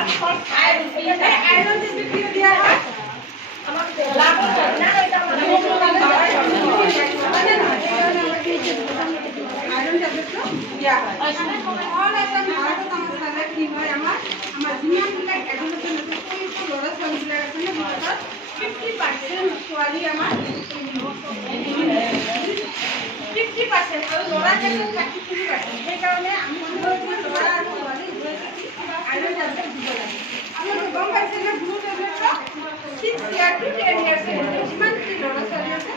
iron দিয়ে দেওয়া হয় আমাকে লাভ না এটা আয়ৰন ট্যাবলেটটো দিয়া হয় অল এটা ভাৰতত আমাৰ সালে কি হয় আমাৰ যিমান বিলাক এডুকেশ্যন আছে সকলো ল'ৰা ছোৱালীবিলাক আছে না ভাৰতত 50% ছোৱালী আমাৰ 50% আৰু ল'ৰা যেন 33% সেই কাৰণে আমি ল'ৰা আৰু ছোৱালী আয়ৰন ট্যাবলেট দিব লাগে আপোনালোকে গম পাইছে না ব্লু ট্যাবলেটটো 6 years to 10 years যিমান কি ল'ৰা ছোৱালী আছে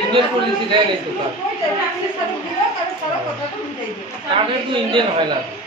इंडियन पॉलिसी है नहीं तो कार्ड तो इंडियन है ना